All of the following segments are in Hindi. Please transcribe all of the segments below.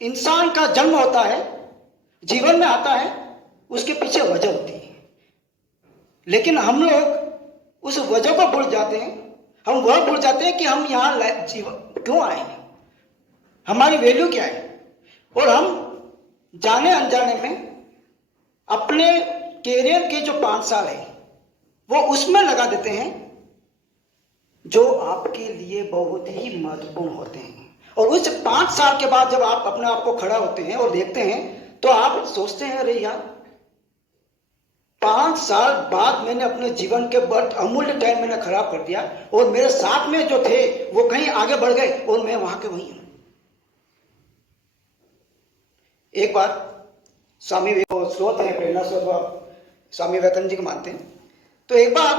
इंसान का जन्म होता है, जीवन में आता है, उसके पीछे वजह होती है। लेकिन हम लोग उस वजह को भूल जाते हैं। हम वह भूल जाते हैं कि हम यहाँ जीवन क्यों आए हैं, हमारी वैल्यू क्या है। और हम जाने अनजाने में अपने कैरियर के जो 5 साल है वो उसमें लगा देते हैं जो आपके लिए बहुत ही महत्वपूर्ण होते हैं। और उस 5 साल के बाद जब आप अपने आप को खड़ा होते हैं और देखते हैं तो आप सोचते हैं, अरे यार 5 साल बाद मैंने अपने जीवन के बहुत अमूल्य टाइम मैंने खराब कर दिया और मेरे साथ में जो थे वो कहीं आगे बढ़ गए और मैं वहां के वहीं हूं। एक बार स्वामी विवेकानंद स्रोत है, प्रेरणा स्रोत स्वामी विवेकानंद जी को मानते हैं। तो एक बार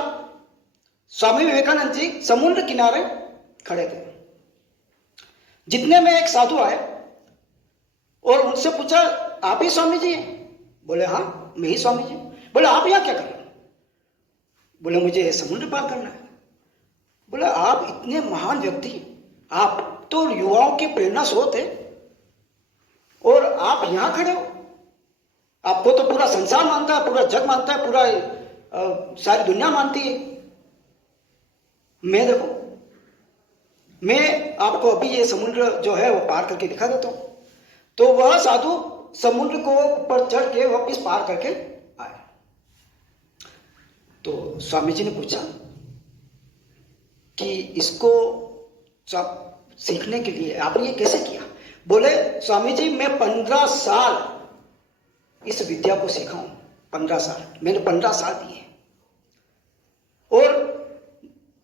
स्वामी विवेकानंद जी समुद्र किनारे खड़े थे। जितने में एक साधु आए और उनसे पूछा, आप ही स्वामी जी हैं? बोले हाँ मैं ही स्वामी जी। बोले आप यहाँ क्या कर रहे हो? बोले मुझे समुद्र पार करना है। बोले आप इतने महान व्यक्ति, आप तो युवाओं के प्रेरणा स्रोत है और आप यहां खड़े हो। आपको तो पूरा संसार मानता है, पूरा जग मानता है, पूरा सारी दुनिया मानती है। मैं देखो, मैं आपको अभी ये समुद्र जो है वो पार करके दिखा देता हूं। तो वह साधु समुद्र को ऊपर चढ़ के वापिस पार करके आए। तो स्वामी जी ने पूछा कि इसको सीखने के लिए आपने ये कैसे किया? बोले स्वामी जी मैं 15 साल इस विद्या को सीखा हूं। 15 साल मैंने 15 साल दिए और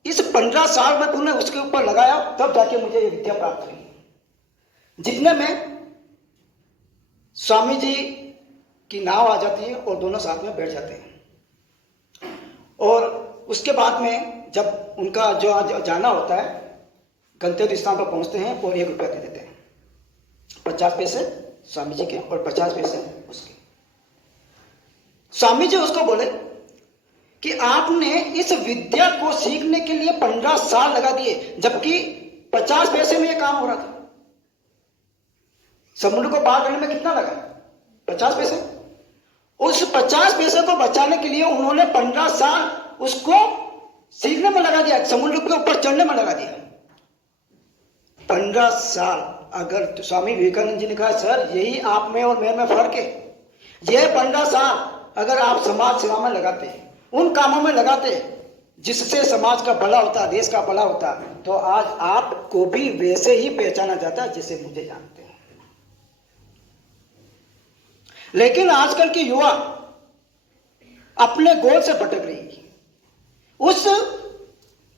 इस 15 साल में तूने उसके ऊपर लगाया तब जाके मुझे ये विद्या प्राप्त हुई। जितने में स्वामी जी की नाव आ जाती है और दोनों साथ में बैठ जाते हैं। और उसके बाद में जब उनका जो जाना होता है, गंतव्य स्थान पर पहुंचते हैं और 1 रुपया दे देते हैं। 50 पैसे स्वामी जी के और 50 पैसे उसके। स्वामी जी उसको बोले कि आपने इस विद्या को सीखने के लिए 15 साल लगा दिए, जबकि 50 पैसे में यह काम हो रहा था। समुद्र को पार करने में कितना लगा? 50 पैसे। उस 50 पैसे को बचाने के लिए उन्होंने 15 साल उसको सीखने में लगा दिया, समुद्र के ऊपर चढ़ने में लगा दिया। 15 साल। अगर तो स्वामी विवेकानंद जी ने कहा सर यही आप में और मैं फर्क है। यह 15 साल अगर आप समाज सेवा में लगाते, उन कामों में लगाते जिससे समाज का भला होता, देश का भला होता, तो आज आपको भी वैसे ही पहचाना जाता जैसे मुझे जानते हैं। लेकिन आजकल की युवा अपने गोल से भटक रही है। उस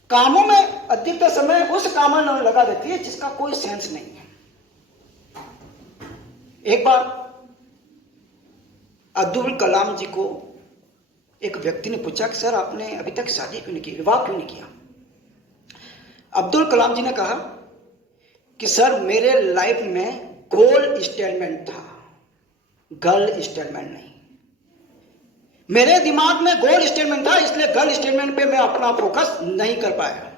कामों में अधिकतर समय उस कामों में लगा देती है जिसका कोई सेंस नहीं है। एक बार अब्दुल कलाम जी को एक व्यक्ति ने पूछा कि सर आपने अभी तक शादी क्यों नहीं की, विवाह क्यों नहीं किया? अब्दुल कलाम जी ने कहा कि सर मेरे लाइफ में गोल स्टेटमेंट था, गर्ल स्टेटमेंट नहीं। मेरे दिमाग में गोल स्टेटमेंट था, इसलिए गर्ल स्टेटमेंट पे मैं अपना फोकस नहीं कर पाया।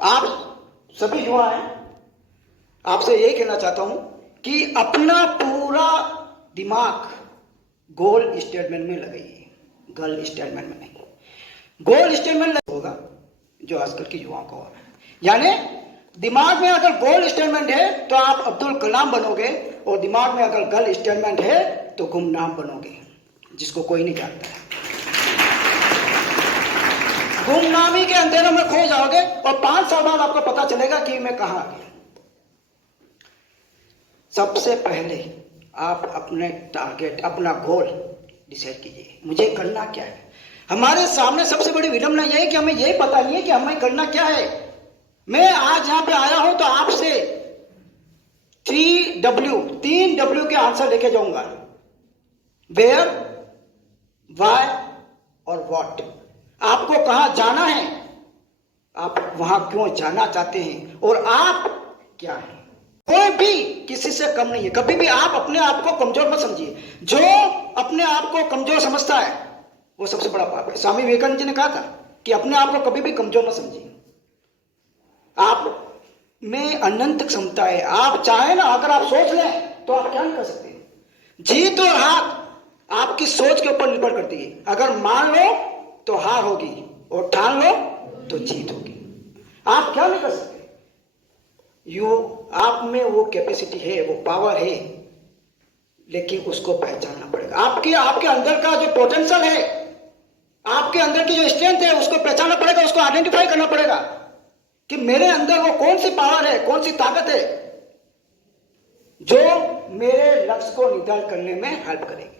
आप सभी युवा हैं, आपसे यही कहना चाहता हूं कि अपना पूरा दिमाग गोल स्टेटमेंट में लगाइए, गर्ल स्टेटमेंट में नहीं। गोल स्टेटमेंट होगा जो आजकल की युवाओं को हो रहा है। यानी दिमाग में अगर गोल स्टेटमेंट है तो आप अब्दुल कलाम बनोगे, और दिमाग में अगर गर्ल स्टेटमेंट है तो गुमनाम बनोगे, जिसको कोई नहीं जानता है। गुमनामी के अंधेरों में खो जाओगे और 5 साल बाद आपको पता चलेगा कि मैं कहां आ गया। सबसे पहले आप अपने टारगेट, अपना गोल डिसाइड कीजिए, मुझे करना क्या है। हमारे सामने सबसे बड़ी विडंबना यह है कि हमें यही पता नहीं है कि हमें करना क्या है। मैं आज यहां पे आया हूं तो आपसे 3 W के आंसर लेके जाऊंगा, वेयर, वाई और व्हाट। आपको कहां जाना है, आप वहां क्यों जाना चाहते हैं, और आप क्या हैं। कोई भी किसी से कम नहीं है। कभी भी आप अपने आप को कमजोर मत समझिए। जो अपने आप को कमजोर समझता है वो सबसे बड़ा पाप है। स्वामी विवेकानंद जी ने कहा था कि अपने आप को कभी भी कमजोर मत समझिए। आप में अनंत क्षमता है। आप चाहे ना, अगर आप सोच लें तो आप क्या नहीं कर सकते। जीत और हार आपकी सोच के ऊपर निर्भर करती है। अगर मान लो तो हार होगी, और ठान लो तो जीत होगी। आप क्या नहीं कर सकते। आप में वो कैपेसिटी है, वो पावर है, लेकिन उसको पहचानना पड़ेगा। आपके अंदर का जो पोटेंशियल है, आपके अंदर की जो स्ट्रेंथ है, उसको पहचानना पड़ेगा, उसको आइडेंटिफाई करना पड़ेगा कि मेरे अंदर वो कौन सी पावर है, कौन सी ताकत है जो मेरे लक्ष्य को निर्धारित करने में हेल्प करेगी।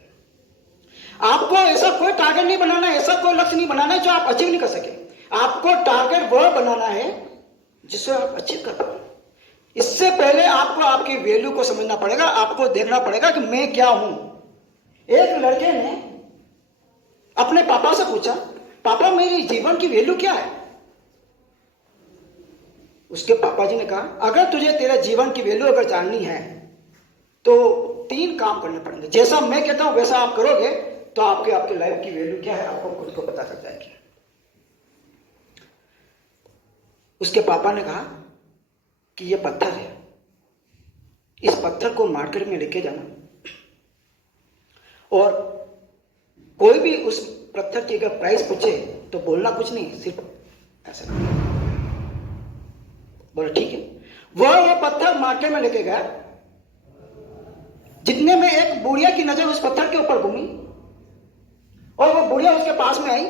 आपको ऐसा कोई टारगेट नहीं बनाना है, ऐसा कोई लक्ष्य नहीं बनाना है जो आप अचीव नहीं कर सके। आपको टारगेट वह बनाना है जिसे आप अचीव कर पाओ। इससे पहले आपको आपकी वैल्यू को समझना पड़ेगा। आपको देखना पड़ेगा कि मैं क्या हूं। एक लड़के ने अपने पापा से पूछा, पापा मेरी जीवन की वैल्यू क्या है। उसके पापा जी ने कहा, अगर तुझे तेरे जीवन की वैल्यू अगर जाननी है तो 3 काम करने पड़ेंगे। जैसा मैं कहता हूं वैसा आप करोगे तो आपके लाइफ की वैल्यू क्या है आपको खुद को पता चल जाएगी। उसके पापा ने कहा कि ये पत्थर है, इस पत्थर को मार्केट में लेके जाना, और कोई भी उस पत्थर की अगर प्राइस पूछे तो बोलना कुछ नहीं, सिर्फ ऐसा करना। बोला ठीक है। वह पत्थर मार्केट में लेके गया। जितने में एक बुढ़िया की नजर उस पत्थर के ऊपर घूमी, और वो बुढ़िया उसके पास में आई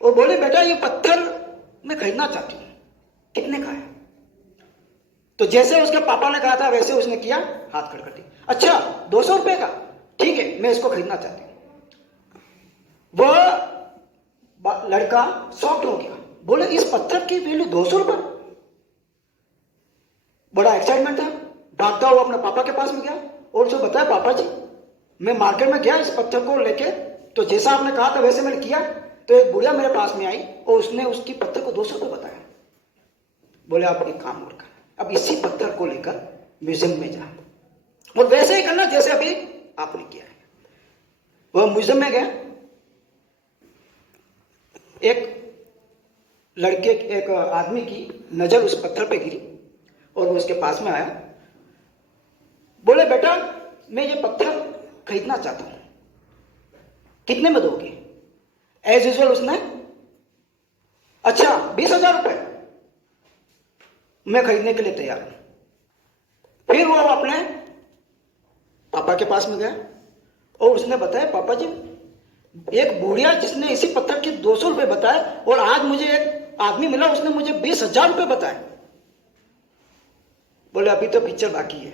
और बोली, बेटा ये पत्थर मैं खरीदना चाहती हूं, कितने का है। तो जैसे उसके पापा ने कहा था वैसे उसने किया, हाथ खड़खड़ दी। अच्छा 200 रुपए का, ठीक है मैं इसको खरीदना चाहती हूं। वह लड़का शॉक्ड हो गया, बोले इस पत्थर की वैल्यू 200 रुपए। बड़ा एक्साइटमेंट था, भागता हुआ अपने पापा के पास में गया और उसको बताया, पापा जी मैं मार्केट में गया इस पत्थर को लेके, तो जैसा आपने कहा था वैसे मैंने किया, तो एक बुढ़िया मेरे पास में आई और उसने उसकी पत्थर को 200 रुपए बताया। बोले आप एक काम और कर, अब इसी पत्थर को लेकर म्यूजियम में जा, और वैसे ही करना जैसे अभी आपने किया है। वह म्यूजियम में गया। एक आदमी की नजर उस पत्थर पे गिरी और वो उसके पास में आया। बोले बेटा मैं ये पत्थर खरीदना चाहता हूं, कितने में दोगे। एज यूजुअल उसने, अच्छा 20,000 रुपए, मैं खरीदने के लिए तैयार हूं। फिर वो अपने पापा के पास में गया और उसने बताया, पापा जी एक बुढ़िया जिसने इसी पत्थर के 200 रुपए बताए, और आज मुझे एक आदमी मिला उसने मुझे 20,000 रुपए बताए। बोले अभी तो पिक्चर बाकी है,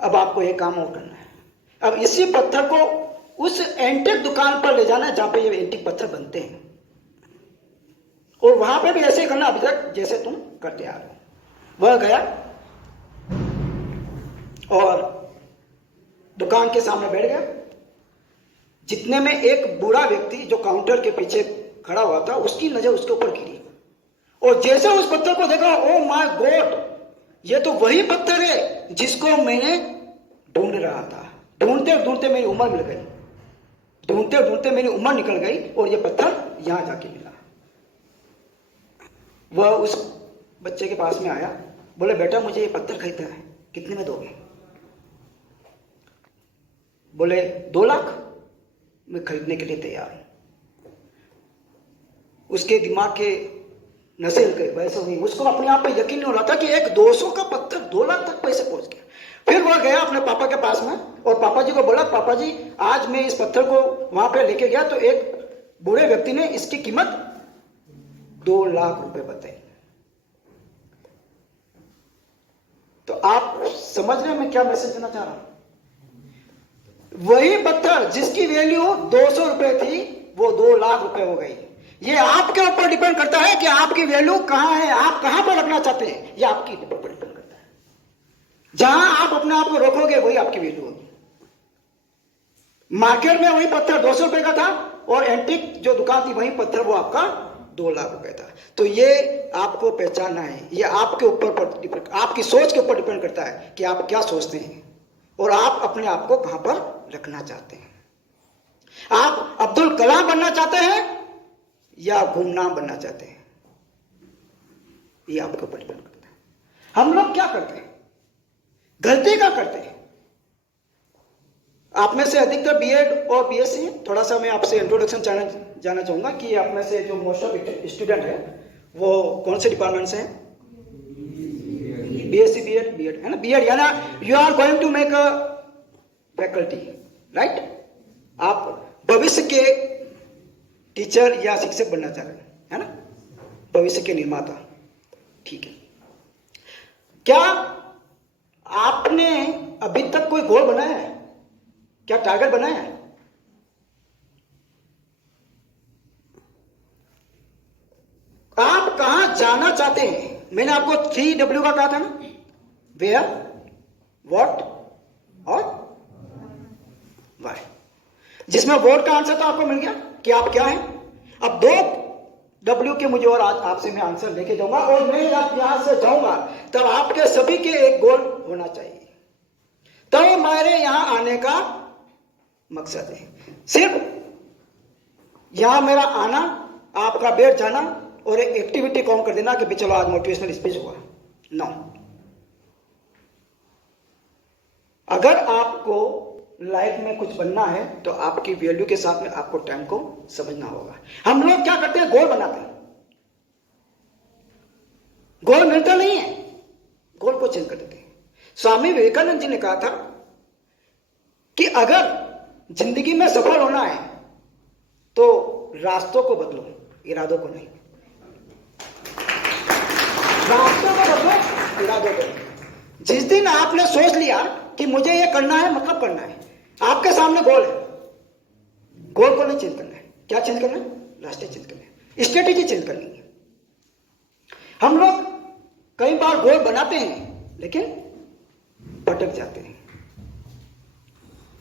अब आपको एक काम और करना है। अब इसी पत्थर को उस एंटीक दुकान पर ले जाना है जहां पे ये एंटीक पत्थर बनते हैं, और वहां पे भी ऐसे ही करना अभी तक जैसे तुम करते आ रहे हो। वह गया और दुकान के सामने बैठ गया। जितने में एक बूढ़ा व्यक्ति जो काउंटर के पीछे खड़ा हुआ था उसकी नजर उसके ऊपर गिरी, और जैसे उस पत्थर को देखा, ओ माय गॉड ये तो वही पत्थर है जिसको मैंने ढूंढ रहा था। ढूंढते ढूंढते मेरी उम्र मिल गई, ढूंढते ढूंढते मेरी उम्र निकल गई और ये पत्थर यहां जाके मिला। वह उस बच्चे के पास में आया, बोले बेटा मुझे ये पत्थर खरीदना है, कितने में दोगे। बोले 2 लाख, मैं खरीदने के लिए तैयार हूं। उसके दिमाग के नसें हिल गई, वैसे हुई। उसको अपने आप पे यकीन नहीं हो रहा था कि एक 200 का पत्थर 2 लाख तक पैसे पहुंच गया। फिर वह गया अपने पापा के पास में और पापा जी को बोला, पापा जी आज मैं इस पत्थर को वहां पे लेके गया तो एक बूढ़े व्यक्ति ने इसकी कीमत 2 लाख रुपए बताई। तो आप समझ रहे हैं मैं क्या मैसेज देना चाह रहा हूं। वही पत्थर जिसकी वैल्यू 200 रुपए थी वो 2 लाख रुपए हो गई। ये आपके ऊपर डिपेंड करता है कि आपकी वैल्यू कहां है, आप कहां पर रखना चाहते हैं, ये आपके ऊपर डिपेंड करता है। जहां आप अपने आप को रखोगे वही आपकी वैल्यू होगी। मार्केट में वही पत्थर 200 रुपए का था और एंटीक जो दुकान थी वही पत्थर वो आपका 2 लाख रुपए था। तो ये आपको पहचानना है, ये आपके ऊपर आपकी सोच के ऊपर डिपेंड करता है कि आप क्या सोचते हैं और आप अपने आप को कहां पर रखना चाहते हैं। आप अब्दुल कलाम बनना चाहते हैं या गुमनाम बनना चाहते हैं। ये आपके ऊपर डिपेंड करता है। हम लोग क्या करते हैं, गलती क्या करते हैं। आप में से अधिकतर बीएड और बीएससी है। थोड़ा सा मैं आपसे इंट्रोडक्शन जानना चाहूंगा कि आप में से जो मोस्ट ऑफ स्टूडेंट है वो कौन से डिपार्टमेंट से हैं? बीएससी बीएड है ना। बीएड यानी you are going to make a faculty, right. आप भविष्य के टीचर या शिक्षक बनना चाह रहे हैं, है ना, भविष्य के निर्माता। ठीक है, क्या आपने अभी तक कोई गोल बनाया है? क्या टारगेट बनाया है? आप कहां जाना चाहते हैं? मैंने आपको 3W का कहा था ना, वेयर, व्हाट और व्हाई, जिसमें व्हाट का आंसर तो आपको मिल गया कि आप क्या हैं। अब 2W के मुझे और आज आपसे मैं आंसर लेके जाऊंगा और मैं आप यहां से जाऊंगा तब आपके सभी के एक गोल होना चाहिए। तब हमारे यहां आने का मकसद है सिर्फ यहां मेरा आना, आपका बैठ जाना और एक एक्टिविटी कॉम कर देना कि चलो आज मोटिवेशनल स्पीच हुआ। नो, अगर आपको लाइफ में कुछ बनना है तो आपकी वैल्यू के साथ में आपको टाइम को समझना होगा। हम लोग क्या करते हैं, गोल बनाते हैं, गोल मिलता नहीं है, गोल को चेंज कर देते हैं। स्वामी विवेकानंद जी ने कहा था कि अगर जिंदगी में सफल होना है तो रास्तों को बदलो, इरादों को नहीं। रास्तों को बदलो, इरादों को नहीं। जिस दिन आपने सोच लिया कि मुझे ये करना है, मतलब करना है, आपके सामने गोल है, गोल को नहीं चेंज करना है। क्या चेंज करना है? रास्ते चेंज करना है, स्ट्रेटेजी चेंज करनी है। हम लोग कई बार गोल बनाते हैं लेकिन भटक जाते हैं,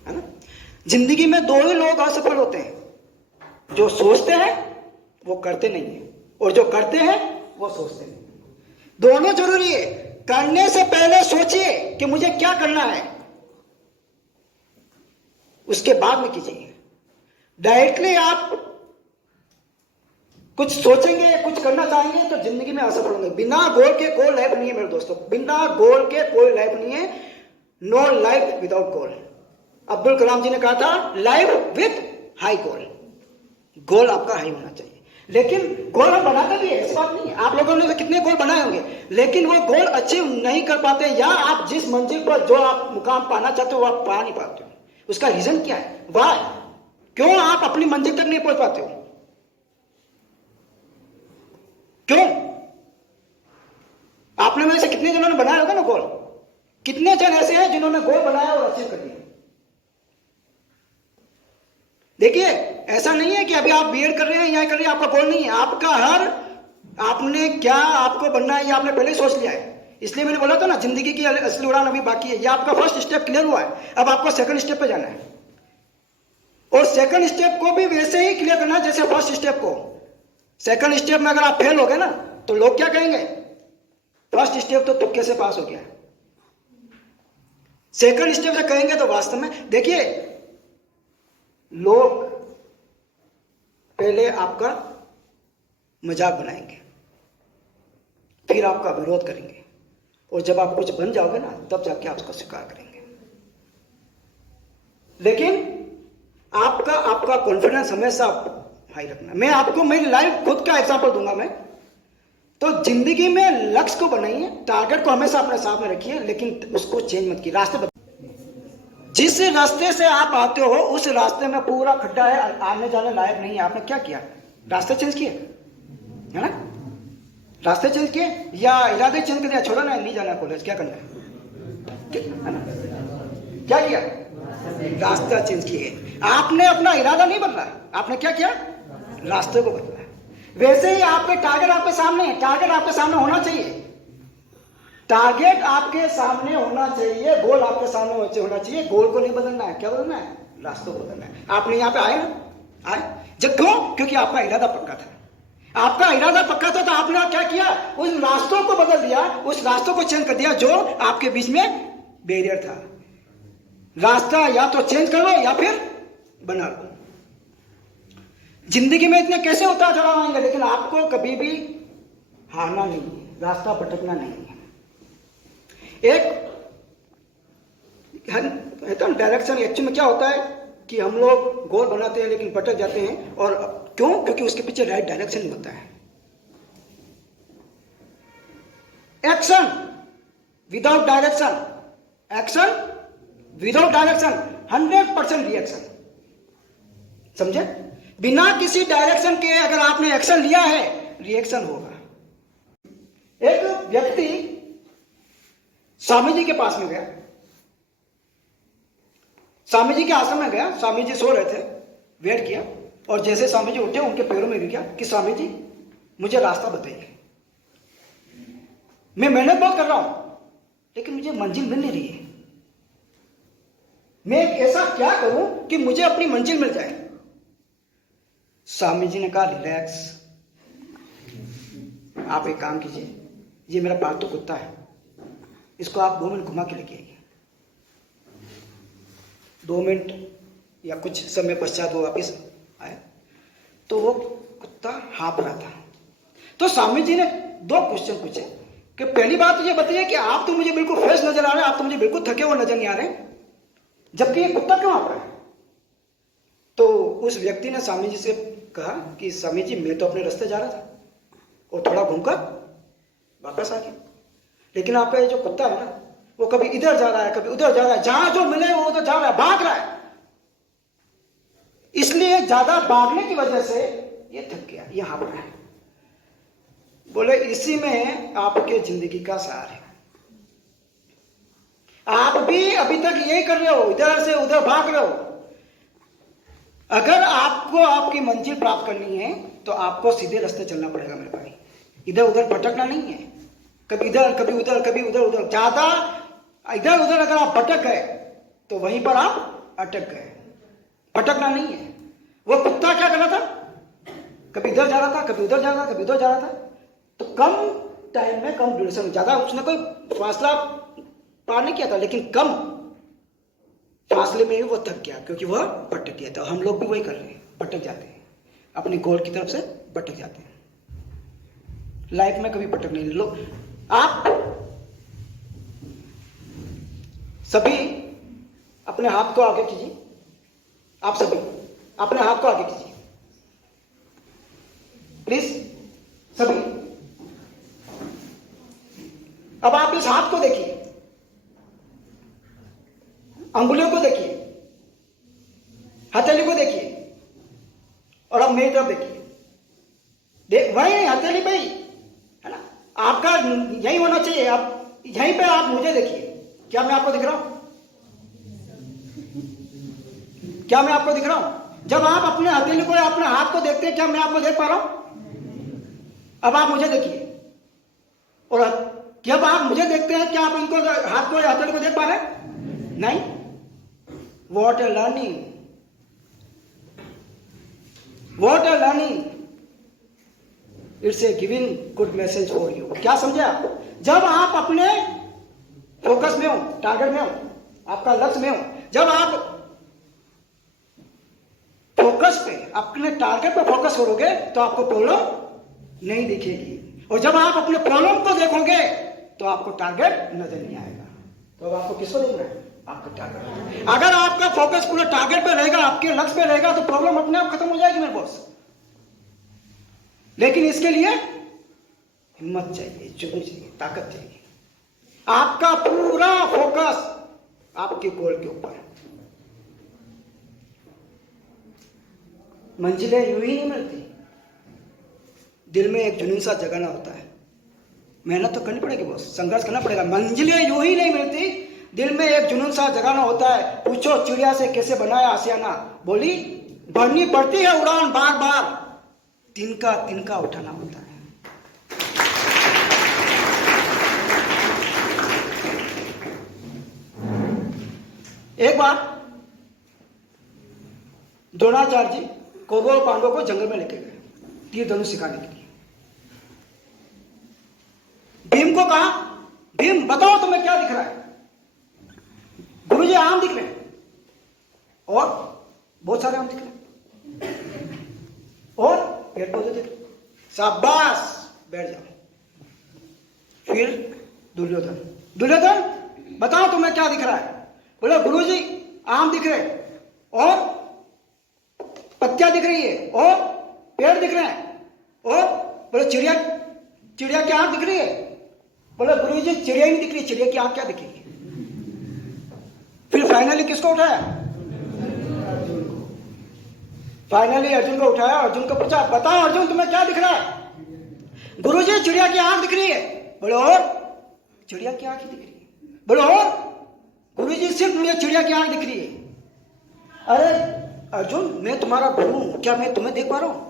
है ना। जिंदगी में दो ही लोग असफल होते हैं, जो सोचते हैं वो करते नहीं है, और जो करते हैं वो सोचते नहीं। दोनों जरूरी है। करने से पहले सोचिए कि मुझे क्या करना है, उसके बाद में कीजिए। डायरेक्टली आप कुछ सोचेंगे, कुछ करना चाहेंगे तो जिंदगी में असफल होंगे। बिना गोल के कोई लाइफ नहीं है मेरे दोस्तों, बिना गोल के कोई लाइफ नहीं है। No life without goal. Abdul Kalam ji ने कहा था life with high goal. Goal आपका हाई होना चाहिए, लेकिन गोल हम बनाते भी है, इस बात नहीं है। आप लोगों ने कितने गोल बनाए होंगे लेकिन वो गोल अचीव नहीं कर पाते, या आप जिस मंजिल पर जो आप मुकाम पाना चाहते हो वो आप पा नहीं पाते हो। उसका रीजन क्या है? वाई? क्यों आप अपनी मंजिल तक नहीं पहुंच पाते हो? क्यों? आपने में से कितने जनों ने बनाया होगा ना गोल? कितने जन ऐसे हैं जिन्होंने गोल बनाया और अचीव कर दिया? देखिए, ऐसा नहीं है कि अभी आप बीएड कर रहे हैं या कर रहे हैं आपका गोल नहीं है। आपका हर, आपने क्या आपको बनना है ये आपने पहले ही सोच लिया है। इसलिए मैंने बोला था ना, जिंदगी की असली उड़ान अभी बाकी है। ये आपका फर्स्ट स्टेप क्लियर हुआ है, अब आपको सेकंड स्टेप पे जाना है, और सेकंड स्टेप को भी वैसे ही क्लियर करना है जैसे फर्स्ट स्टेप को। सेकंड स्टेप में अगर आप फेल हो गए ना तो लोग क्या कहेंगे, फर्स्ट स्टेप तो तुक्के से पास हो गया। सेकंड स्टेप से कहेंगे तो वास्तव में, देखिए, लोग पहले आपका मजाक बनाएंगे, फिर आपका विरोध करेंगे, और जब आप कुछ बन जाओगे ना तब जाके आप उसको स्वीकार करेंगे। लेकिन आपका कॉन्फिडेंस हमेशा हाई रखना। मैं आपको मेरी लाइफ खुद का एग्जांपल दूंगा मैं तो। जिंदगी में लक्ष्य को बनाइए, टारगेट को हमेशा अपने सामने रखिए, लेकिन उसको चेंज मत कीजिए। रास्ते जिस रास्ते से आप आते हो उस रास्ते में पूरा खड्डा है, आने जाने लायक नहीं है। आपने क्या किया? रास्ते चेंज किए, है ना। रास्ते चेंज किए या इरादे चेंज कर दिया, छोड़ो ना, नहीं जाना कॉलेज, क्या करना है ना। क्या किया? रास्ता चेंज किए। आपने अपना इरादा नहीं बदला, आपने क्या किया? रास्ते को बदला। वैसे ही आपके टारगेट आपके सामने है, टारगेट आपके सामने होना चाहिए, टारगेट आपके सामने होना चाहिए, गोल आपके सामने होना चाहिए। गोल को नहीं बदलना है, क्या बदलना है? रास्तों को बदलना है। आपने यहाँ पे आए ना, आए जब, क्यों? क्योंकि आपका इरादा पक्का था। आपका इरादा पक्का था तो आपने क्या किया? उस रास्तों को बदल दिया, उस रास्तों को चेंज कर दिया जो आपके बीच में बैरियर था। रास्ता या तो चेंज कर लो या फिर बना लो। जिंदगी में इतने कैसे उतार चढ़ाव आएंगे, लेकिन आपको कभी भी हारना नहीं है। रास्ता भटकना नहीं है। एक डायरेक्शन एक्चुअली में क्या होता है कि हम लोग गोल बनाते हैं लेकिन भटक जाते हैं, और क्यों? क्योंकि उसके पीछे राइट डायरेक्शन नहीं होता है। Action without direction, action without direction 100% reaction. समझे? बिना किसी डायरेक्शन के अगर आपने एक्शन लिया है, रिएक्शन होगा। एक व्यक्ति स्वामी जी के पास में गया, स्वामी जी के आश्रम में गया। स्वामी जी सो रहे थे, वेट किया, और जैसे स्वामी जी उठे उनके पैरों में गिर गया कि स्वामी जी मुझे रास्ता बताइए, मैं मेहनत बहुत कर रहा हूं लेकिन मुझे मंजिल मिल नहीं रही है, मैं ऐसा क्या करूं कि मुझे अपनी मंजिल मिल जाए। स्वामी जी ने कहा रिलैक्स, आप एक काम कीजिए, ये मेरा पालतू कुत्ता है, इसको आप 2 मिनट घुमा के लेके आइए। 2 मिनट या कुछ समय पश्चात वो वापिस आए तो वो कुत्ता हाँफ रहा था। तो स्वामी जी ने 2 क्वेश्चन पूछे कि पहली बात तो ये बताइए कि आप तो मुझे बिल्कुल फ्रेश नजर आ रहे हैं, आप तो मुझे बिल्कुल थके हुए नजर नहीं आ रहे, जबकि ये कुत्ता क्यों हाँफ रहा है? तो उस व्यक्ति ने स्वामी जी से कहा कि स्वामी जी मैं तो अपने रास्ते जा रहा था और थोड़ा घूमकर वापस आ गया, लेकिन आपका ये जो कुत्ता है ना, वो कभी इधर जा रहा है कभी उधर जा रहा है, जहां जो मिले वो तो जा रहा है, भाग रहा है, इसलिए ज्यादा भागने की वजह से ये थक गया, ये हाँफ रहा है। बोले इसी में आपके जिंदगी का सार है। आप भी अभी तक यही कर रहे हो, इधर से उधर भाग रहे हो। अगर आपको आपकी मंजिल प्राप्त करनी है तो आपको सीधे रास्ते चलना पड़ेगा मेरे भाई, इधर उधर भटकना नहीं है, कभी इधर कभी उधर कभी उधर उधर। ज्यादा इधर उधर अगर आप भटक गए तो वहीं पर आप अटक गए, भटकना नहीं है। वो कुत्ता क्या कर रहा था, कभी इधर जा रहा था कभी उधर जा रहा था कभी उधर जा रहा था, तो कम टाइम में कम ड्यूरेशन में, ज्यादा उसने कोई फासला पार नहीं किया था, लेकिन कम फासले में ही वो थक गया क्योंकि वह भटक गया था। हम लोग भी वही कर रहे हैं, भटक जाते हैं, अपनी गोल की तरफ से भटक जाते हैं। लाइफ में कभी भटक नहीं लो। आप सभी अपने हाथ को आगे कीजिए, आप सभी अपने हाथ को आगे कीजिए प्लीज, सभी। अब आप इस हाथ को देखिए, अंगुलियों को देखिए, हथेली को देखिए, और अब मेरी तरफ देखिए। देख वही हथेली पे ही है ना, आपका यही होना चाहिए। आप यहीं पे आप मुझे देखिए, क्या मैं आपको दिख रहा हूं? क्या मैं आपको दिख रहा हूं? जब आप अपने हथेली को या अपने हाथ को देखते हैं, क्या मैं आपको देख पा रहा हूं? अब आप मुझे देखिए, और जब आप मुझे देखते हैं क्या आप इनको हाथ को या हथेली को देख पा रहे हैं? नहीं। What a learning! What a learning! It's a giving good message for you. क्या समझे आप? जब आप अपने फोकस में हो, टारगेट में हो, आपका लक्ष्य में हो, जब आप फोकस पे अपने टारगेट पे फोकस करोगे तो आपको प्रॉब्लम नहीं दिखेगी, और जब आप अपने प्रॉब्लम को देखोगे तो आपको टारगेट नजर नहीं आएगा। तो अब आपको किसको देखना है? आपका टारगेट। अगर आपका फोकस पूरा टारगेट पे रहेगा, आपके लक्ष्य पे रहेगा, तो प्रॉब्लम अपने आप खत्म हो जाएगी मेरे बॉस। लेकिन इसके लिए हिम्मत चाहिए, जुनून चाहिए, ताकत चाहिए। आपका पूरा फोकस आपके गोल के ऊपर है। मंजिलें यूं ही नहीं मिलती, दिल में एक जुनून सा जगाना होता है। मेहनत तो करनी पड़ेगी बॉस, संघर्ष करना पड़ेगा। मंजिलें यूं ही नहीं मिलती, दिल में एक जुनून सा जगाना होता है। पूछो चिड़िया से कैसे बनाया आशियाना, बोली भरनी पड़ती है उड़ान बार बार, तिनका तिनका उठाना होता है। एक बार द्रोणाचार्य जी कौरवों और पांडवों को जंगल में लेके गए तीर धनुष सिखाने के लिए। भीम को कहा, भीम बताओ तुम्हें क्या दिख रहा है? गुरुजी आम दिख रहे हैं, और बहुत सारे आम दिख रहे हैं, और पेड़ पौधे दिख रहे हैं। शाबाश, बैठ जाओ। फिर दुर्योधन, दुर्योधन बताओ तुम्हें क्या दिख रहा है? बोले गुरुजी आम दिख रहे और पत्तियां दिख रही है और पेड़ दिख रहे हैं और बोले चिड़िया, चिड़िया की आंख दिख रही है? बोले गुरुजी चिड़िया ही नहीं दिख रही, चिड़िया की आंख क्या दिख रही है? फिर फाइनली किसको उठाया? फाइनली अर्जुन को उठाया, अर्जुन को पूछा बताओ अर्जुन तुम्हें क्या दिख रहा है? गुरुजी चिड़िया की आंख दिख रही है। बोले और? चिड़िया की आंख दिख रही है। बोले और? गुरुजी सिर्फ मुझे चिड़िया की आंख दिख रही है। अरे अर्जुन मैं तुम्हारा गुरु हूं, क्या मैं तुम्हें देख पा रहा हूं?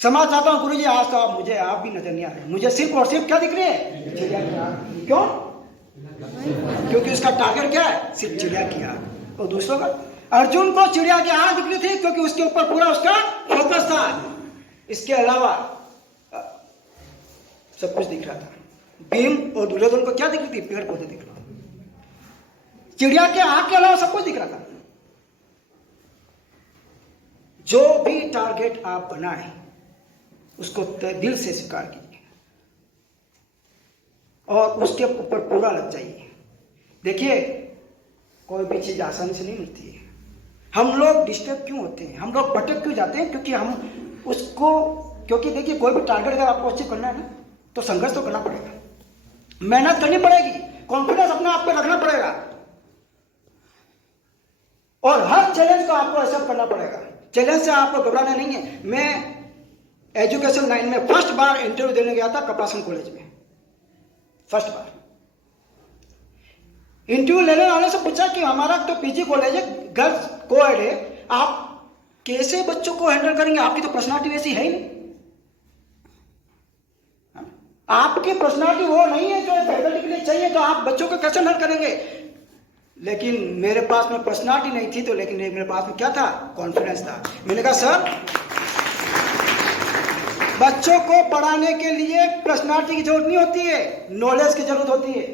क्षमा चाहता हूं गुरुजी, आज तो मुझे आप भी नजर नहीं आ रहे, मुझे सिर्फ और सिर्फ क्या दिख रही है? चिड़िया की आंख। क्यों? क्योंकि उसका टारगेट क्या है? सिर्फ चिड़िया की आंख। और दूसरों का, अर्जुन को चिड़िया की आंख दिख रही थी क्योंकि उसके ऊपर पूरा उसका फोकस था, इसके अलावा सब कुछ दिख रहा था। भीम और दुर्योधन को क्या दिख रही थी? पेड़ पौधे दिख रहा था। चिड़िया के आंख के अलावा सब कुछ दिख रहा था। जो भी टारगेट आप बनाए उसको दिल से स्वीकार कीजिए और उसके ऊपर पूरा लग जाइए। देखिए कोई भी चीज आसानी से नहीं मिलती है। हम लोग डिस्टर्ब क्यों होते हैं, हम लोग भटक क्यों जाते हैं? क्योंकि हम उसको, क्योंकि देखिए कोई भी टारगेट अगर आपको अचीव करना है ना तो संघर्ष तो करना पड़ेगा, मेहनत करनी पड़ेगी, कॉन्फिडेंस अपने आप पे रखना पड़ेगा और हर चैलेंज को आपको एक्सेप्ट करना पड़ेगा। चैलेंज से आपको घबराना नहीं है। मैं एजुकेशन लाइन में फर्स्ट बार इंटरव्यू देने गया था कपासन कॉलेज में, फर्स्ट बार इंटरव्यू लेने वाले से पूछा कि हमारा तो पीजी कॉलेज है, गर्ल्स कोएड है, आप कैसे बच्चों को हैंडल करेंगे? आपकी तो पर्सनालिटी वैसी है ही नहीं, आपकी पर्सनालिटी वो नहीं है जो फैकल्टी के लिए चाहिए, तो आप बच्चों को कैसे हैंडल करेंगे? लेकिन मेरे पास में पर्सनालिटी नहीं थी, तो लेकिन मेरे पास में क्या था? कॉन्फिडेंस था। मैंने कहा सर बच्चों को पढ़ाने के लिए पर्सनालिटी की जरूरत नहीं होती है, नॉलेज की जरूरत होती है।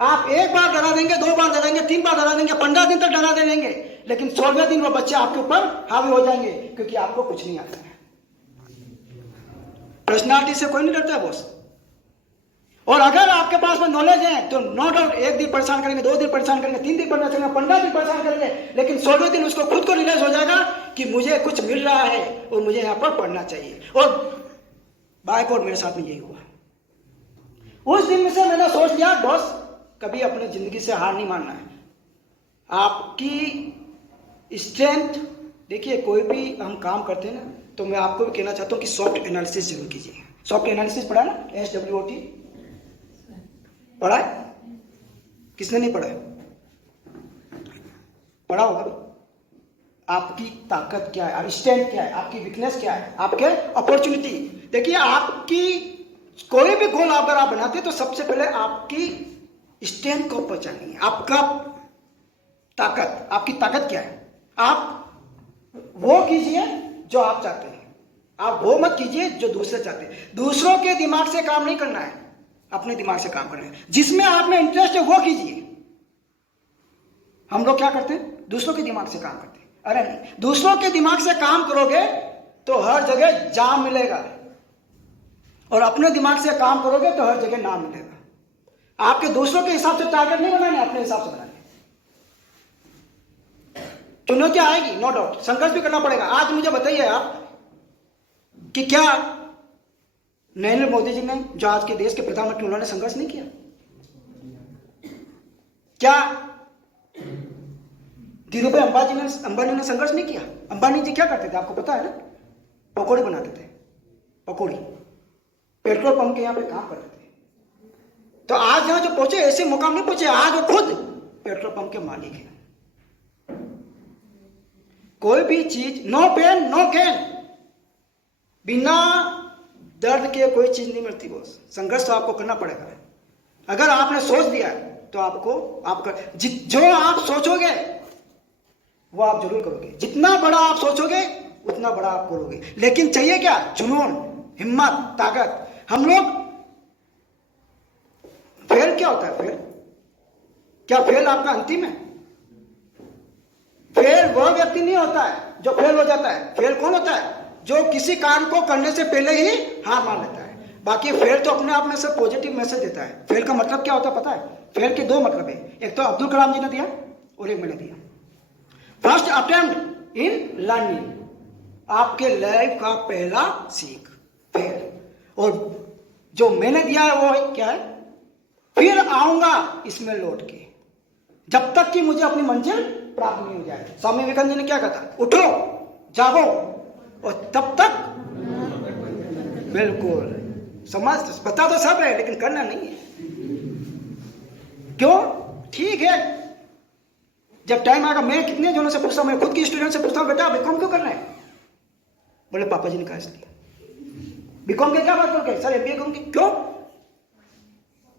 आप एक बार डरा देंगे, 2 बार डरा देंगे, 3 बार डरा देंगे, 15 दिन तक डरा देंगे, लेकिन 16वें दिन वो बच्चे आपके ऊपर हावी हो जाएंगे क्योंकि आपको कुछ नहीं आता है। पर्सनालिटी से कोई नहीं डरता है बॉस। और अगर आपके पास में नॉलेज है तो नो डाउट 1 दिन परेशान करेंगे, 2 दिन परेशान करेंगे, 3 दिन परेशान करेंगे, 15 दिन परेशान करेंगे, लेकिन 16वें दिन उसको खुद को रियलाइज हो जाएगा कि मुझे कुछ मिल रहा है और मुझे यहाँ पर पढ़ना चाहिए। और बाइक और मेरे साथ में यही हुआ। उस दिन से मैंने सोच लिया बॉस कभी अपनी जिंदगी से हार नहीं मानना है। आपकी स्ट्रेंथ, देखिए कोई भी हम काम करते हैं ना, तो मैं आपको भी कहना चाहता हूँ कि सॉफ्ट एनालिसिस जरूर कीजिए। सॉफ्ट एनालिसिस पढ़ा ना, SWOT पढ़ा है? किसने नहीं पढ़ा है? पढ़ा होगा। आपकी ताकत क्या है, आपकी स्ट्रेंथ क्या है, आपकी वीकनेस क्या है, आपके अपॉर्चुनिटी। देखिए आपकी कोई भी गोल अगर आप बनाते हैं तो सबसे पहले आपकी स्ट्रेंथ को पहचानिए, आपका ताकत, आपकी ताकत क्या है। आप वो कीजिए जो आप चाहते हैं, आप वो मत कीजिए जो दूसरे चाहते हैं। दूसरों के दिमाग से काम नहीं करना है, अपने दिमाग से काम करना है। जिसमें आप में इंटरेस्ट है वो कीजिए। हम लोग क्या करते हैं? दूसरों के दिमाग से काम करते हैं। अरे नहीं, दूसरों के दिमाग से काम करोगे तो हर जगह जाम मिलेगा, और अपने दिमाग से काम करोगे तो हर जगह नाम मिलेगा। आपके दूसरों के हिसाब से टारगेट नहीं बनाने, अपने हिसाब से बनाने। चुनौतियां आएगी, नो डाउट, संघर्ष भी करना पड़ेगा। आज मुझे बताइए आप कि क्या नरेंद्र मोदी जी ने, जो आज के देश के प्रधानमंत्री, उन्होंने संघर्ष नहीं किया? क्या धीरूभाई अंबानी ने संघर्ष नहीं किया? अंबानी जी क्या करते थे आपको पता है ना? पकौड़ी बनाते थे, पकौड़ी, पेट्रोल पंप के यहाँ पे काम करते थे। तो आज यहाँ जो पहुंचे ऐसे मुकाम नहीं पहुंचे, आज वो खुद पेट्रोल पंप के मालिक हैं। कोई भी चीज नो पेन नो गेन, बिना दर्द के कोई चीज नहीं मिलती बॉस। संघर्ष तो आपको करना पड़ेगा। अगर आपने सोच दिया तो आपको आपका जो आप सोचोगे वो आप जरूर करोगे। जितना बड़ा आप सोचोगे उतना बड़ा आप करोगे। लेकिन चाहिए क्या? जुनून, हिम्मत, ताकत। हम लोग फेल क्या होता है? फेल क्या? फेल आपका अंतिम है? फेल वह व्यक्ति नहीं होता है जो फेल हो जाता है। फेल कौन होता है? जो किसी काम को करने से पहले ही हार मान लेता है। बाकी फेल तो अपने आप में से पॉजिटिव मैसेज देता है। फेल का मतलब क्या होता है पता है? फेल के दो मतलब है, एक तो अब्दुल कलाम जी ने दिया और एक मैंने दिया। फर्स्ट अटेम्प्ट इन लर्निंग, आपके लाइफ का पहला सीख फेल, और जो मैंने दिया है वो है क्या है? फिर आऊंगा इसमें लौट के, जब तक कि मुझे अपनी मंजिल प्राप्त नहीं हो जाए। स्वामी विवेकानंद जी ने क्या कहा? उठो, जागो, और तब तक बिल्कुल समझ, पता तो सब है लेकिन करना नहीं है। क्यों? ठीक है, जब टाइम आएगा। मैं कितने जनों से पूछता हूं, मैं खुद की स्टूडेंट से पूछता हूं, बेटा बीकॉम क्यों करना है? बोले पापा जी ने कहा इसलिए। बीकॉम के क्या बात करोगे? सर एमबीए करूंगी। क्यों?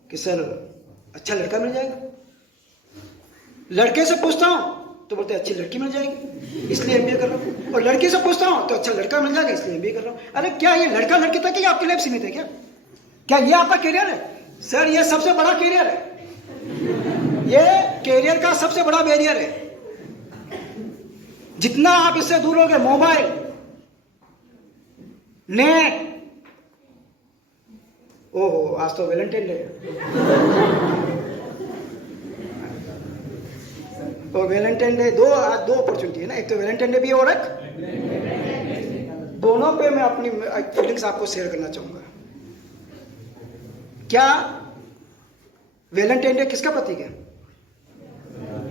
कि सर अच्छा लड़का मिल जाएगा। लड़के से पूछता हूं तो बोलते अच्छी लड़की मिल जाएगी इसलिए एमबीए कर रहा हूं, और लड़की से पूछता हूं तो अच्छा लड़का मिल जाएगा इसलिए एमबीए कर रहा हूं। अरे क्या ये लड़का लड़की तक ही आपके लाइफ सीमित है क्या? क्या ये आपका करियर है? सर ये सबसे बड़ा करियर है, ये करियर का सबसे बड़ा बैरियर है। जितना आप इससे दूर होगे, मोबाइल, नेट, ओहो आज तो वैलेंटाइन डे है, और वैलेंटाइन डे आज दो अपॉर्चुनिटी है ना, एक तो वैलेंटाइन डे भी है और एक दोनों पे मैं अपनी फीलिंग्स आपको शेयर करना चाहूंगा। क्या वैलेंटाइन डे किसका प्रतीक है?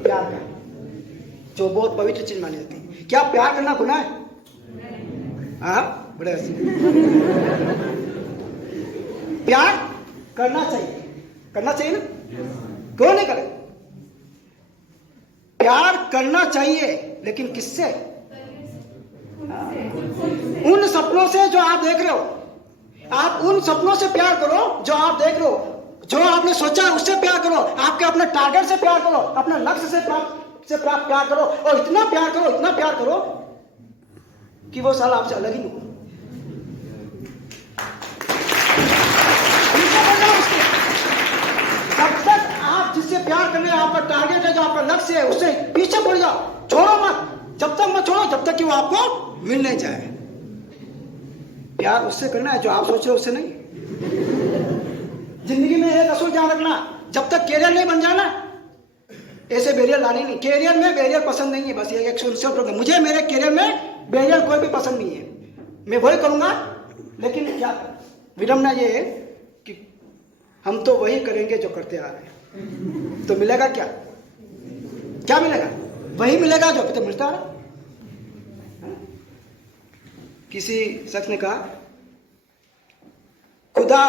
प्यार का, जो बहुत पवित्र चीज मानी जाती है। क्या प्यार करना गुनाह है? हाँ, बड़े प्यार करना चाहिए, करना चाहिए ना? क्यों नहीं करे? प्यार करना चाहिए, लेकिन किससे? उन सपनों से जो आप देख रहे हो। आप उन सपनों से प्यार करो जो आप देख रहे हो, जो आपने सोचा उससे प्यार करो, आपके अपने टारगेट से प्यार करो, अपने लक्ष्य से प्राप्त प्यार करो, और इतना प्यार करो कि वो साल आपसे अलग ही नहीं हो। जब तक आप जिससे प्यार करने, आपका टारगेट है, जो आपका लक्ष्य है, उससे पीछे पड़ जाओ, छोड़ो मत, जब तक मत छोड़ो जब तक कि वो आपको मिलने जाए। प्यार उससे करना है जो आप सोच रहे हो, उससे नहीं। जिंदगी में एक असूल ध्यान रखना, जब तक कैरियर नहीं बन जाना, ऐसे बैरियर लाने नहीं। कैरियर में बैरियर पसंद नहीं है, बस ये एक सुनिश्चित, मुझे मेरे कैरियर में बैरियर कोई भी पसंद नहीं है, मैं वही करूंगा। लेकिन क्या विडंबना ये है कि हम तो वही करेंगे जो करते आ रहे हैं, तो मिलेगा क्या? क्या मिलेगा? वही मिलेगा जो अभी तो मिलता है। किसी शख्स ने कहा, खुदा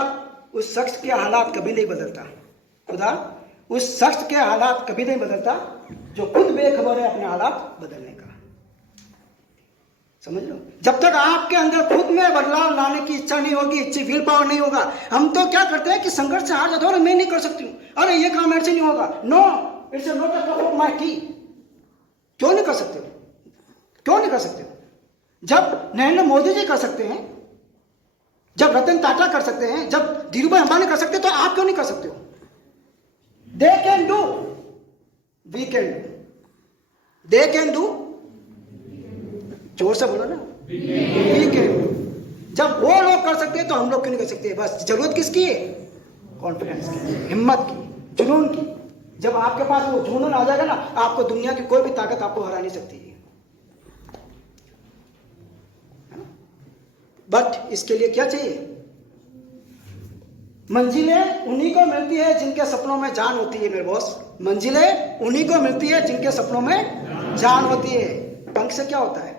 उस शख्स के हालात कभी नहीं बदलता, खुदा उस शख्स के हालात कभी नहीं बदलता जो खुद बेखबर है अपने हालात बदलने का। समझ लो, जब तक आपके अंदर खुद में बदलाव लाने की इच्छा नहीं होगी, इच्छा विल पावर नहीं होगा। हम तो क्या करते हैं कि संघर्ष से हार जाते हो, मैं नहीं कर सकती हूँ, अरे ये काम मेरे से नहीं होगा, no it's not a cup of my tea. क्यों नहीं कर सकते हो? क्यों नहीं कर सकते हो? जब नरेंद्र मोदी जी कर सकते हैं, जब रतन टाटा कर सकते हैं, जब धीरू भाई अंबानी कर सकते हैं, तो आप क्यों नहीं कर सकते हो? They can do, we can do, they can do, जोर से बोलो ना, वी कैन डू। जब वो लोग कर सकते हैं तो हम लोग क्यों नहीं कर सकते? बस जरूरत किसकी है? कॉन्फिडेंस की, हिम्मत की, जुनून की। जब आपके पास वो जुनून आ जाएगा ना, आपको दुनिया की कोई भी ताकत आपको हरा नहीं सकती है। बट इसके लिए क्या चाहिए? मंजिलें उन्हीं को मिलती है जिनके सपनों में जान होती है मेरे बॉस। मंजिलें उन्हीं को मिलती है जिनके सपनों में जान होती है। पंख से क्या होता है?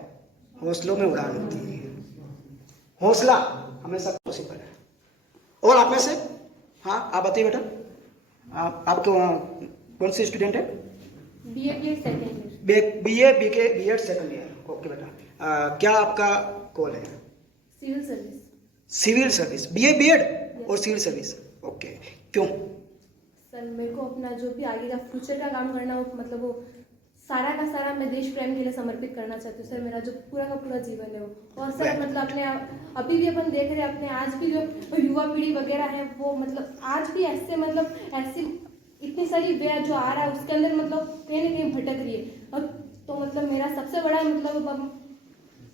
हौसलों में उड़ान होती है। हौसला हमेशा पॉसिबल है। और आप में से, हाँ आप बताइए बेटा, आपको कौन सी स्टूडेंट है? BA second year. BEd second year. Okay बेटा, क्या आपका कॉल है? Civil service. Civil service, BEd और सिविल सर्विस। ओके, क्यों? सर मेरे को अपना जो भी आगे का फ्यूचर का काम करना हो, मतलब वो सारा का सारा मैं देश प्रेम के लिए समर्पित करना चाहती हूँ सर। मेरा जो पूरा का पूरा जीवन है वो, और सर मतलब अपने अभी भी अपन देख रहे हैं, अपने आज भी जो युवा पीढ़ी वगैरह है वो मतलब आज भी ऐसे मतलब ऐसी इतनी सारी वे जो आ रहा है उसके अंदर मतलब कहीं ना कहीं भटक रही है। और तो मतलब मेरा सबसे बड़ा मतलब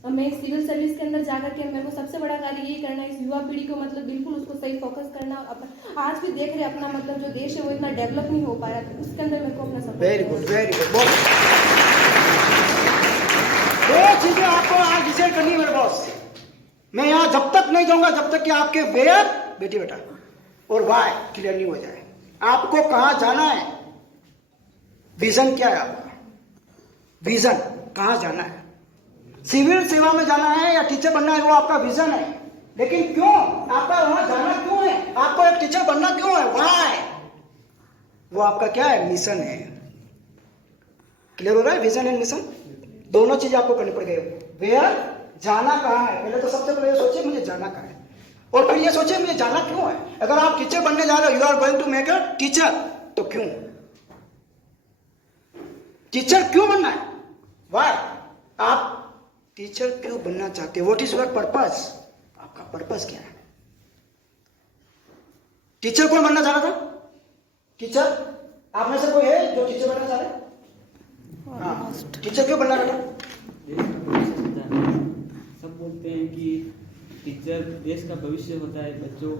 मैं सिविल सर्विस के अंदर जाकर के मेरे को सबसे बड़ा कार्य यही करना है, इस युवा पीढ़ी को मतलब बिल्कुल उसको सही फोकस करना। आज भी देख रहे अपना मतलब जो देश है वो इतना डेवलप नहीं हो पा रहा, तो उसके अंदर मेरे को अपना support. Very good, very good. बहुत दो चीजें आपको आज डिसाइड करनी है मेरे बॉस। मैं यहाँ जब तक नहीं जाऊंगा जब तक कि आपके वेयर बेटी बेटा और वाई क्लियर नहीं हो जाए। आपको कहाँ जाना है, विजन क्या है आपका, विजन कहाँ जाना है। सिविल सेवा में जाना है या टीचर बनना है, वो आपका विजन है, लेकिन क्यों आपका वहां जाना क्यों है, आपको एक टीचर बनना क्यों है, वाई, वो आपका क्या है, मिशन है। क्लियर हो रहा है, विजन एंड मिशन दोनों चीजें आपको करनी पड़ेगी। वेयर जाना कहाँ है, पहले तो सबसे पहले सोचिए मुझे जाना कहाँ है, और फिर ये सोचिए मुझे जाना क्यों है। अगर आप टीचर बनने जा रहे हो, you are going to make a teacher, तो क्यों, टीचर क्यों बनना है, वाई, आप टीचर क्यों बनना चाहते हो, व्हाट इज योर पर्पस, आपका पर्पस क्या है। टीचर कौन बनना चाह रहा था, टीचर आप में से कोई है जो टीचर बनना चाह रहे हैं, हाँ, टीचर क्यों बनना चाहता। सब बोलते हैं कि टीचर देश का भविष्य होता है, बच्चों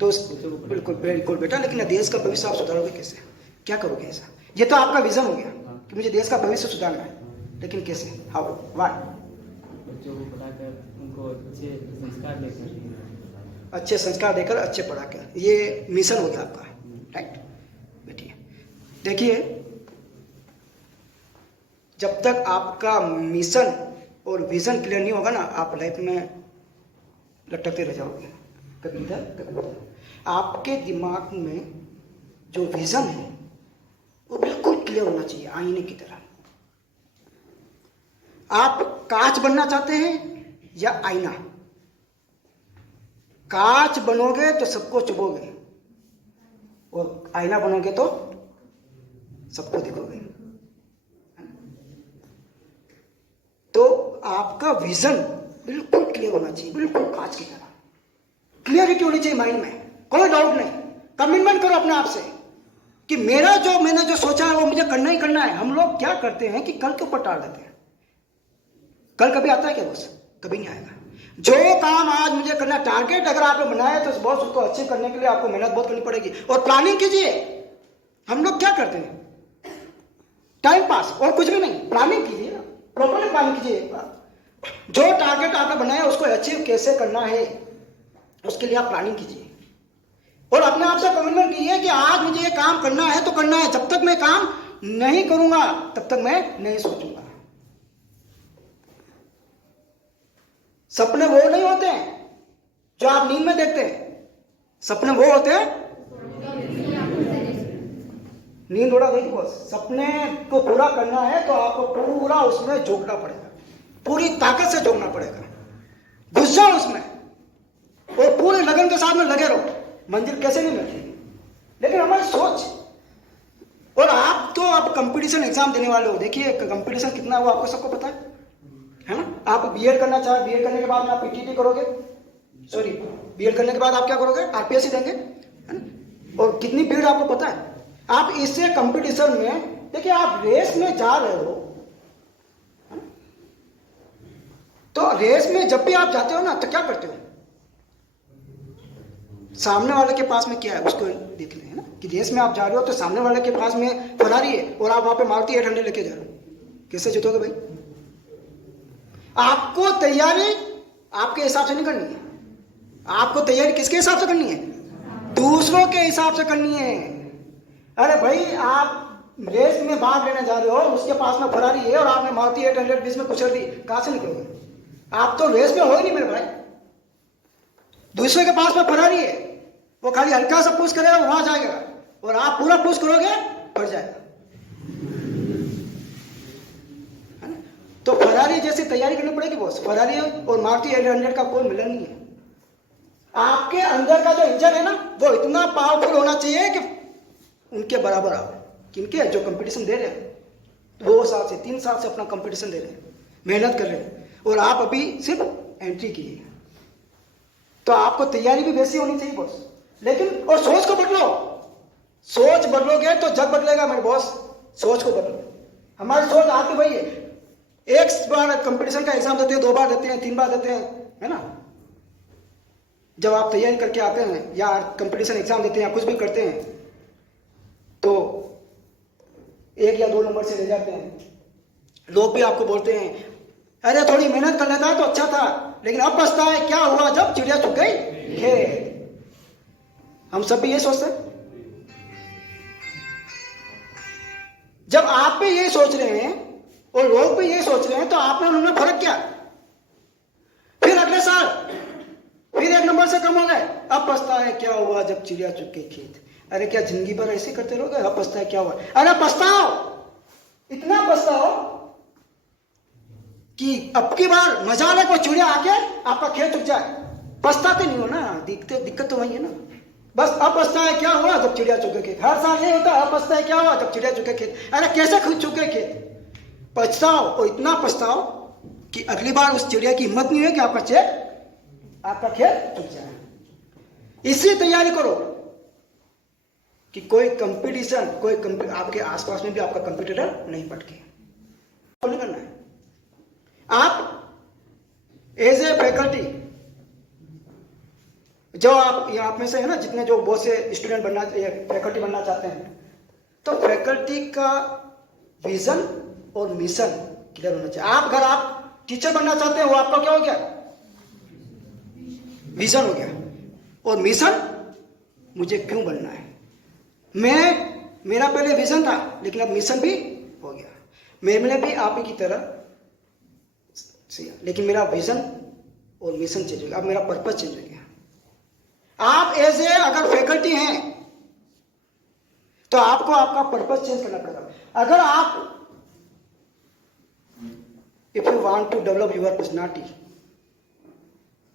तो बिल्कुल बिल्कुल बेटा, लेकिन देश का भविष्य आप सुधारोगे कैसे, क्या करोगे ऐसा, ये तो आपका विजन हो गया कि मुझे देश का भविष्य सुधारना है, लेकिन कैसे, हाउ, व्हाई। बच्चों को पढ़ाकर उनको अच्छे संस्कार देकर, अच्छे संस्कार देकर, अच्छे पढ़ाकर, ये मिशन होता है आपका, राइट। बैठिए, देखिए जब तक आपका मिशन और विजन क्लियर नहीं होगा ना, आप लाइफ में लटकते रह जाओगे, कभी इधर कभी उधर। आपके दिमाग में जो विजन है वो बिल्कुल क्लियर होना चाहिए, आईने की तरह। आप कांच बनना चाहते हैं या आईना, कांच बनोगे तो सबको चुभोगे, और आईना बनोगे तो सबको दिखोगे। तो आपका विजन बिल्कुल क्लियर होना चाहिए, बिल्कुल कांच की तरह क्लियरिटी होनी चाहिए माइंड में, कोई डाउट नहीं। कमिटमेंट करो अपने आप से कि मैंने जो सोचा है वो मुझे करना ही करना है। हम लोग क्या करते हैं कि कल के ऊपर टाल देते हैं। कल कभी आता है क्या बॉस, कभी नहीं आएगा। जो काम आज मुझे करना, टारगेट अगर आपने बनाया तो बॉस उसको अचीव करने के लिए आपको मेहनत बहुत करनी पड़ेगी, और प्लानिंग कीजिए। हम लोग क्या करते हैं, टाइम पास और कुछ भी नहीं, प्लानिंग कीजिए, प्रॉपरली प्लानिंग कीजिए। जो टारगेट आपने बनाया उसको अचीव कैसे करना है, उसके लिए आप प्लानिंग कीजिए, और अपने आप से कमिटमेंट कीजिए कि आज मुझे ये काम करना है तो करना है। जब तक मैं काम नहीं करूंगा तब तक मैं नहीं सोचूंगा। सपने वो नहीं होते हैं जो आप नींद में देखते हैं, सपने वो होते हैं, नींद उड़ा गई बस। सपने को पूरा करना है तो आपको पूरा उसमें झोंकना पड़ेगा, पूरी ताकत से झोंकना पड़ेगा, घुस जाओ उसमें और पूरे लगन के साथ में लगे रहो। मंजिल कैसे नहीं मिलती, लेकिन हमारी सोच। और आप तो अब कंपटीशन एग्जाम देने वाले हो, देखिए कंपटीशन कितना है वो आपको सबको पता है ना। आप बीएड करना चाहे, बीएड करने के बाद में आप पीटीटी करोगे, सॉरी बीएड करने के बाद आप क्या करोगे, आरपीएससी देंगे, है ना। और कितनी भीड़ आपको पता है। आप इससे कंपटीशन में देखिए, आप रेस में जा रहे हो, तो रेस में जब भी आप जाते हो ना तो क्या करते हो, सामने वाले के पास में क्या है उसको देख लें, है ना। कि रेस में आप जा रहे हो तो सामने वाले के पास में फरारी है और आप वहां पे मारुति 800 लेके जा रहे हो, कैसे जीतोगे भाई। आपको तैयारी आपके हिसाब से नहीं करनी है, आपको तैयारी किसके हिसाब से करनी है, दूसरों के हिसाब से करनी है। अरे भाई आप रेस में भाग लेने जा रहे हो, उसके पास में फरारी है और आपने मारुति 800 बीच में कुचल दी, कहां से निकलोगे। आप तो रेस में हो ही नहीं मेरे भाई। दूसरे के पास में फरारी है, वो खाली हल्का सा पुश करेगा वहां जाएगा, और आप पूरा पुश करोगे बढ़ जाएगा, है ना। तो फरारी जैसी तैयारी करनी पड़ेगी बॉस। फरारी और मारुति 800 का कोई मिलन नहीं है। आपके अंदर का जो इंजन है ना वो इतना पावरफुल होना चाहिए कि उनके बराबर आओ। किनके, जो कंपटीशन दे रहे हैं 2 साल से 3 साल से अपना कंपटीशन दे रहे हैं, मेहनत कर रहे हैं, और आप अभी सिर्फ एंट्री किए, तो आपको तैयारी भी वैसी होनी चाहिए बॉस। लेकिन और सोच को बदलो, सोच बदलोगे तो जग बदलेगा मेरे बॉस। सोच को बदलो। हमारी सोच आपकी वही है, एक बार कंपटीशन का एग्जाम देते हैं, 2 बार देते हैं, 3 बार देते हैं, है ना। जब आप तैयारी करके आते हैं या कंपटीशन एग्जाम देते हैं या कुछ भी करते हैं तो 1 या 2 नंबर से ले जाते हैं। लोग भी आपको बोलते हैं अरे थोड़ी मेहनत कर लेता तो अच्छा था, लेकिन अब पछता है क्या हुआ जब चिड़िया चुग गई खेत। हम सब भी ये सोचते हैं। जब आप भी ये सोच रहे हैं और लोग भी ये सोच रहे हैं तो आप में उन्होंने फर्क क्या। फिर अगले साल फिर 1 नंबर से कम हो गए, अब पछता है क्या हुआ जब चिड़िया चुग गई खेत। अरे क्या जिंदगी भर ऐसे करते रहोगे, अब पछता है क्या हुआ। अरे पछताओ, इतना पछताओ कि अब की बार मजा ले कोई चिड़िया आके आपका खेत चुग जाए। पछताते नहीं हो ना, दिक्कत तो वही है ना। बस अब पछता है क्या हुआ जब चिड़िया चुग गई खेत। हर साल ये होता है, अब पछता है क्या हुआ जब चिड़िया चुग गई खेत। अरे कैसे खुद चुग गए खेत। पछताओ और इतना पछताओ कि अगली बार उस चिड़िया की हिम्मत नहीं है कि आपका खेत चुग जाए। इसी तैयारी करो कि कोई कंपटीशन आपके आसपास में भी आपका कंपटीटर नहीं पटके। नहीं करना है। आप एज ए फैकल्टी, जो आप में से है ना जितने जो बहुत से स्टूडेंट फैकल्टी बनना चाहते हैं, तो फैकल्टी का विजन और मिशन क्लियर होना चाहिए। अगर आप टीचर बनना चाहते हैं, वो आपका क्या हो गया, विजन हो गया। और मिशन, मुझे क्यों बनना है। मेरा पहले विजन था लेकिन अब मिशन भी हो गया। मैंने भी आप ही की तरह, लेकिन मेरा विजन और मिशन चेंज हो गया। अब मेरा पर्पस चेंज हो गया। आप एज ए अगर फैकल्टी हैं तो आपको आपका पर्पस चेंज करना पड़ेगा। अगर आप if you want to develop your personality,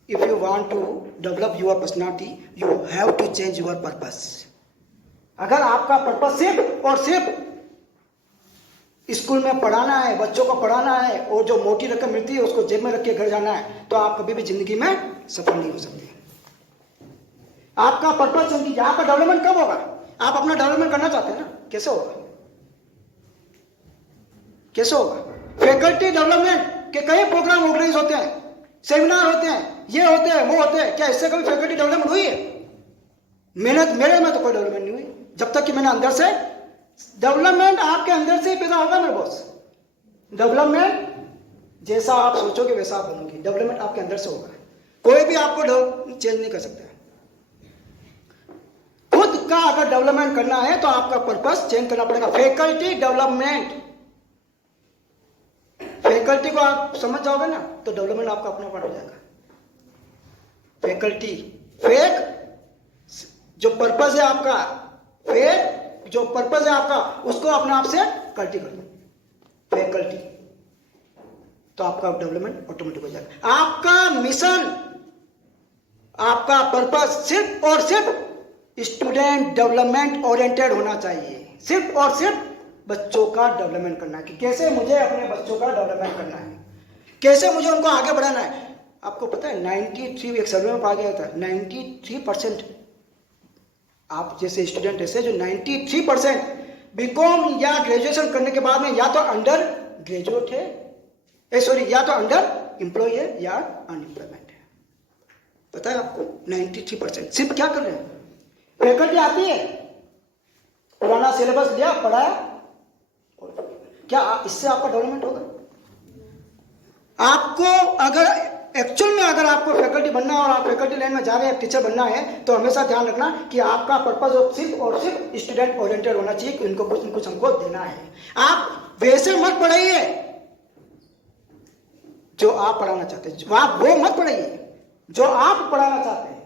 you have to change your purpose. अगर आपका पर्पस सिर्फ और सिर्फ स्कूल में पढ़ाना है, बच्चों को पढ़ाना है और जो मोटी रकम मिलती है उसको जेब में रख के घर जाना है, तो आप कभी भी जिंदगी में सफल नहीं हो सकते। आपका पर्पस चेंज कीजिए। आपका डेवलपमेंट कब होगा। आप अपना डेवलपमेंट करना चाहते हैं ना, कैसे होगा। फैकल्टी डेवलपमेंट के कई प्रोग्राम ऑर्गेनाइज होते हैं, सेमिनार होते हैं, ये होते हैं, वो होते हैं। क्या इससे कभी फैकल्टी डेवलपमेंट हुई है। मेरे में तो कोई डेवलपमेंट नहीं हुई जब तक कि मैंने अंदर से। डेवलपमेंट आपके अंदर से ही पैदा होगा मेरे बॉस। डेवलपमेंट जैसा आप सोचोगे वैसा आप बनोगे। डेवलपमेंट आपके अंदर से होगा, कोई भी आपको चेंज नहीं कर सकता। खुद का अगर डेवलपमेंट करना है तो आपका पर्पस चेंज करना पड़ेगा। फैकल्टी डेवलपमेंट, फैकल्टी को आप समझ जाओगे ना तो डेवलपमेंट आपका अपना पार्ट हो जाएगा। फैकल्टी जो पर्पस है आपका, जो पर्पस है आपका, उसको अपने आप से कल्टी कर दो फैकल्टी, तो आपका डेवलपमेंट ऑटोमेटिक हो जाएगा। आपका मिशन, आपका पर्पस सिर्फ और सिर्फ स्टूडेंट डेवलपमेंट ओरिएंटेड होना चाहिए। सिर्फ और सिर्फ बच्चों का डेवलपमेंट करना है कि कैसे मुझे अपने बच्चों का डेवलपमेंट करना है, कैसे मुझे उनको आगे बढ़ाना है। आपको पता है 93, एक सर्वे में पाया गया था 93% आप जैसे स्टूडेंट ऐसे जो 93% बीकॉम या ग्रेजुएशन करने के बाद में या तो अंडर ग्रेजुएट है, या तो अंडर एम्प्लॉय है या अनएम्प्लॉयमेंट है। पता है आपको 93% सिर्फ क्या कर रहे हैं। फैकल्टी आती है, पुराना सिलेबस लिया, पढ़ाया, क्या इससे आपका डेवलपमेंट होगा। आपको अगर एक्चुअल में अगर आपको फैकल्टी बनना है और आप फैकल्टी लाइन में जा रहे हैं, टीचर बनना है, तो हमेशा ध्यान रखना कि आपका पर्पस सिर्फ और सिर्फ स्टूडेंट ओरिएंटेड होना चाहिए कि इनको कुछ हमको देना है। आप वैसे मत पढ़ाइए जो आप पढ़ाना चाहते हैं, आप वो मत पढ़ाइए जो आप पढ़ाना चाहते हैं,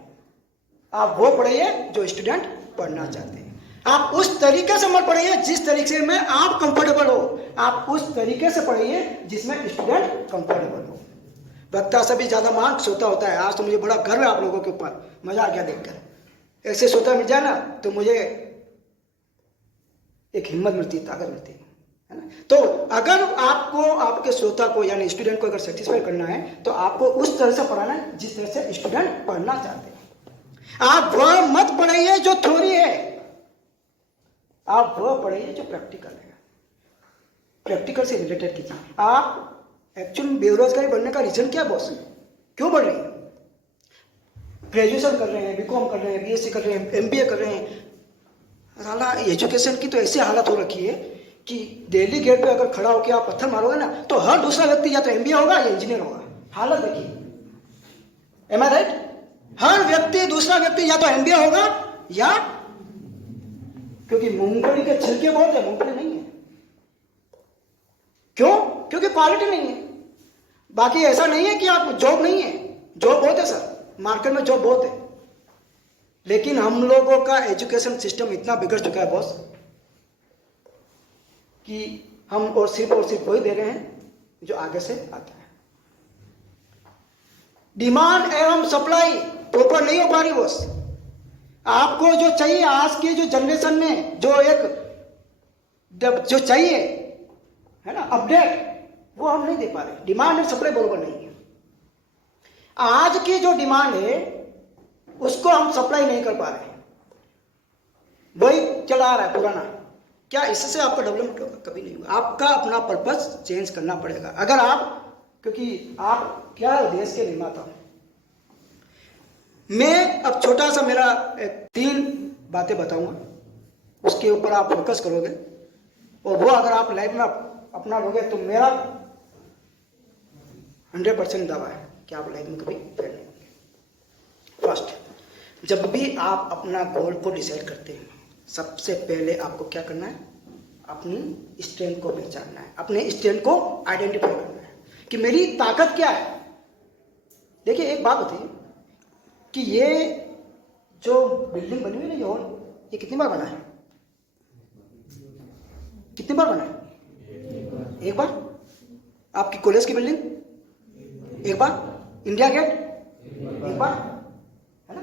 आप वो पढ़ाइए जो स्टूडेंट पढ़ना चाहते हैं। आप उस तरीके से मत पढ़ाइए जिस तरीके में आप कंफर्टेबल हो, आप उस तरीके से पढ़ाइए जिसमें स्टूडेंट कंफर्टेबल हो। वक्ता से भी ज्यादा मार्क्स सोता होता है। आज तो मुझे बड़ा गर्व है आप लोगों के ऊपर, मजा आ गया देखकर। ऐसे सोता मिल जाए ना तो मुझे एक हिम्मत मिलती है, ताकत मिलती है ना। तो अगर आपको आपके श्रोता को यानी स्टूडेंट को अगर सेटिस्फाई करना है तो आपको उस तरह से पढ़ाना है जिस तरह से स्टूडेंट पढ़ना चाहते हैं। आप वह मत पढ़ाइए जो थ्योरी है, आप वह पढ़ाइए जो प्रैक्टिकल है। प्रैक्टिकल से रिलेटेड कीजिए। आप एक्चुअली बेरोजगारी बढ़ने का रीजन क्या है बॉस? क्यों बढ़ रही है? ग्रेजुएशन कर रहे हैं, बीकॉम कर रहे हैं, बीएससी कर रहे हैं, एमबीए कर रहे हैं, साला एजुकेशन की तो ऐसी हालत हो रखी है कि दिल्ली गेट पे अगर खड़ा होकर आप पत्थर मारोगे ना तो हर दूसरा व्यक्ति या तो एमबीए होगा या इंजीनियर होगा। हालत देखिए, एम आई राइट? हर व्यक्ति, दूसरा व्यक्ति या तो एमबीए होगा या, क्योंकि मूंगफली के छिलके बहुत है, मूंगफली नहीं है। क्यों? क्योंकि क्वालिटी नहीं है। बाकी ऐसा नहीं है कि आप जॉब नहीं है, जॉब बहुत है सर, मार्केट में जॉब बहुत है, लेकिन हम लोगों का एजुकेशन सिस्टम इतना बिगड़ चुका है बॉस कि हम और सिर्फ वही दे रहे हैं जो आगे से आता है। डिमांड एवं सप्लाई प्रॉपर नहीं हो पा रही बॉस। आपको जो चाहिए आज के जो जनरेशन में, जो चाहिए है ना अपडेट, वो हम नहीं दे पा रहे। डिमांड एंड सप्लाई बराबर नहीं है। आज की जो डिमांड है उसको हम सप्लाई नहीं कर पा रहे, वही चला रहा है पुराना। क्या इससे आपका डेवलपमेंट होगा? कभी नहीं होगा। आपका अपना पर्पस चेंज करना पड़ेगा। अगर आप, क्योंकि आप क्या देश के निर्माता हो। मैं अब छोटा सा मेरा 3 बातें बताऊंगा, उसके ऊपर आप फोकस करोगे और वो अगर आप लाइफ में अपना लोगे तो मेरा 100% दावा है कि आप लाइफ में कभी फेल नहीं होंगे। फर्स्ट, जब भी आप अपना गोल को डिसाइड करते हैं, सबसे पहले आपको क्या करना है? अपनी स्ट्रेंथ को पहचानना है, अपने स्ट्रेंथ को आइडेंटिफाई करना है कि मेरी ताकत क्या है। देखिए एक बात बताइए कि ये जो बिल्डिंग बनी हुई है ना, ये हॉल, ये कितनी बार बना है? कितनी बार बना है? एक बार। आपकी कॉलेज की बिल्डिंग एक बार, इंडिया गेट एक बार, है ना?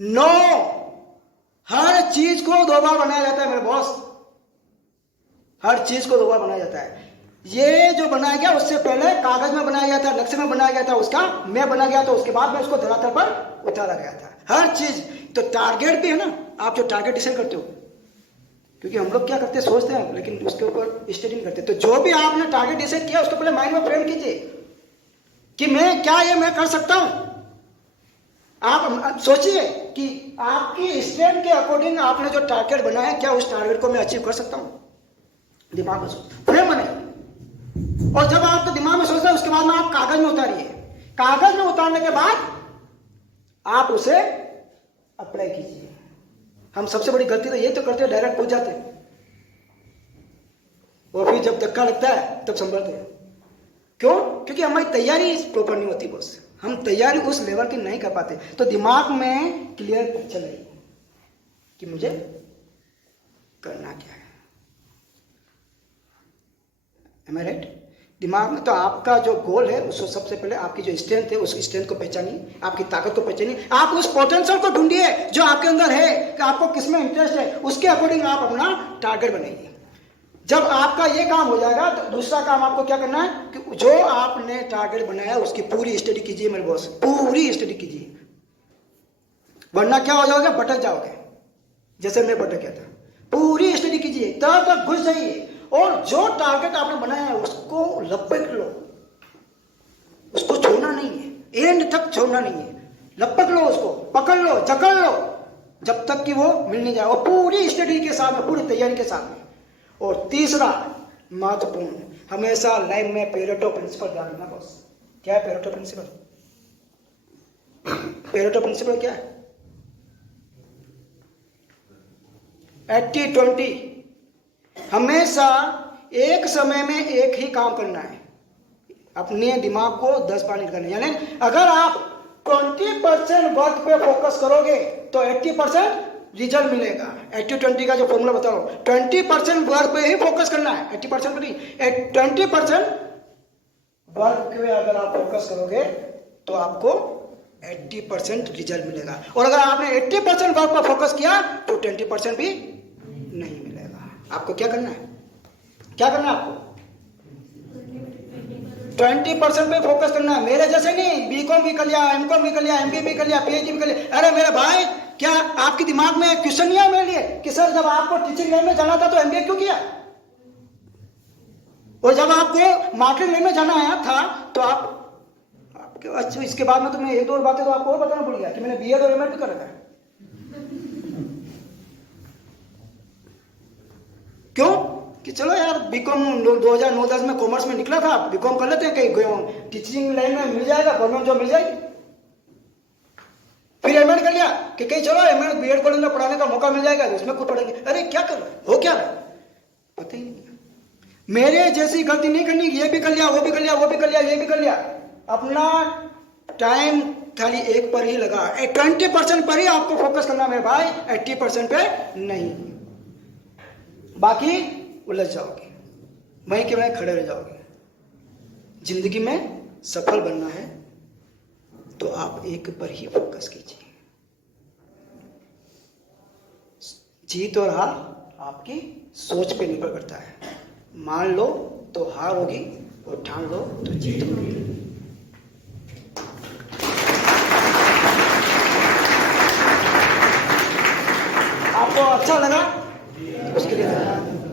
नो, हर चीज को 2 बार बनाया जाता है मेरे बॉस, हर चीज को 2 बार बनाया जाता है। ये जो बनाया गया उससे पहले कागज में बनाया गया था, नक्शे में बनाया गया था, उसका मैं बना गया, तो उसके बाद में उसको धरातल पर उतारा गया था। हर चीज तो टारगेट भी है ना, आप जो टारगेट डिसाइड करते हो, क्योंकि हम लोग क्या करते हैं, सोचते हैं लेकिन उसके ऊपर स्टडी नहीं करते। तो जो भी आपने टारगेट डिसाइड किया उसको पहले माइंड में फ्रेम कीजिए कि मैं क्या, ये मैं कर सकता हूं। आप सोचिए कि आपकी स्ट्रेंथ के अकॉर्डिंग आपने जो टारगेट बनाया, क्या उस टारगेट को मैं अचीव कर सकता हूं? दिमाग में सोच, फ्रेम बने। और जब आपके दिमाग में सोच रहे हैं उसके बाद में आप कागज में उतारिए। कागज में उतारने के बाद आप उसे अप्लाई कीजिए। हम सबसे बड़ी गलती तो ये तो करते हैं, डायरेक्ट पूछ जाते हैं और फिर जब धक्का लगता है तब संभलते हैं। क्यों? क्योंकि हमारी तैयारी प्रॉपर नहीं होती बॉस, हम तैयारी उस लेवल की नहीं कर पाते। तो दिमाग में क्लियर पिक्चर नहीं कि मुझे करना क्या है। Am I right? दिमाग में तो आपका जो गोल है उसको सबसे पहले आपकी जो स्ट्रेंथ है उस स्ट्रेंथ को पहचानिए, आपकी ताकत को पहचानिए, आप उस पोटेंशियल को ढूंढिए जो आपके अंदर है कि आपको किसमें इंटरेस्ट है, उसके अकॉर्डिंग आप अपना टारगेट बनाइए। जब आपका ये काम हो जाएगा तो दूसरा काम आपको क्या करना है कि जो आपने टारगेट बनाया उसकी पूरी स्टडी कीजिए मेरे बॉस, पूरी स्टडी कीजिए, वरना क्या हो जाओगे, भटक जाओगे, जैसे मैं भटक गया था। पूरी स्टडी कीजिए, तब घुस जाइए और जो टारगेट आपने बनाया है उसको लपक लो, उसको छोड़ना नहीं है, एंड तक छोड़ना नहीं है, लपक लो, उसको पकड़ लो, जकड़ लो जब तक कि वो मिल नहीं जाए, और पूरी स्टडी के साथ में, पूरी तैयारी के साथ में। और तीसरा महत्वपूर्ण, हमेशा लाइफ में पेरेटो प्रिंसिपल ध्यान रखना बॉस। क्या है पेरेटो प्रिंसिपल? पेरेटो प्रिंसिपल क्या है? 80-20, हमेशा एक समय में एक ही काम करना है, अपने दिमाग को 10 बार नहीं करना। यानी अगर आप 20% वर्क पे फोकस करोगे तो 80% रिजल्ट मिलेगा। 80-20 का जो फॉर्मूला बता रहा हूं, 20% वर्क पे ही फोकस करना है, 80% नहीं, 20% वर्क पे अगर आप फोकस करोगे तो आपको 80% रिजल्ट मिलेगा। और अगर आपने 80% वर्क पर फोकस किया तो 20% भी नहीं मिलेगा। आपको क्या करना है? क्या करना है आपको? 20% पे फोकस करना है। मेरे जैसे नहीं, बीकॉम भी कर लिया, एमकॉम भी कर लिया, एमबीए भी कर लिया, पीएचडी भी कर लिया। अरे मेरे भाई, क्या आपके दिमाग में क्वेश्चन नहीं है मेरे लिए कि सर जब आपको टीचिंग लाइन में जाना था तो एमबीए क्यों किया? और जब आपको मार्केट लाइन में जाना आया था तो आपके अच्छा, इसके बाद में तो मैं एक दो बातें तो आपको और बताना भूल गया कि मैंने बीएड और एमएड भी कर रखा है। क्यों कि चलो यार बीकॉम 2009-10 में कॉमर्स में निकला था, बीकॉम कर लेते हैं, कहीं टीचिंग लाइन में मिल जाएगा, गवर्नमेंट जॉब मिल जाएगी। फिर एमएड कर लिया कि कहीं चलो एमएड बीएड कॉलेज में पढ़ाने का मौका मिल जाएगा तो उसमें खुद पढ़ेंगे। अरे क्या कर रहे हो क्या रहा है पता ही नहीं। मेरे जैसी गलती नहीं करनी, ये भी कर लिया, वो भी कर लिया, वो भी कर लिया, ये भी कर लिया। अपना टाइम खाली एक पर ही लगा, 20% पर ही आपको फोकस करना मेरे भाई, 80% पे नहीं, बाकी उलझ जाओगे, वहीं के वहीं खड़े रह जाओगे। जिंदगी में सफल बनना है तो आप एक पर ही फोकस कीजिए। जीत और हार आपकी सोच पे निर्भर करता है। मान लो तो हार होगी और ठान लो तो जीत होगी। आपको अच्छा लगा उसके लिए धन्यवाद।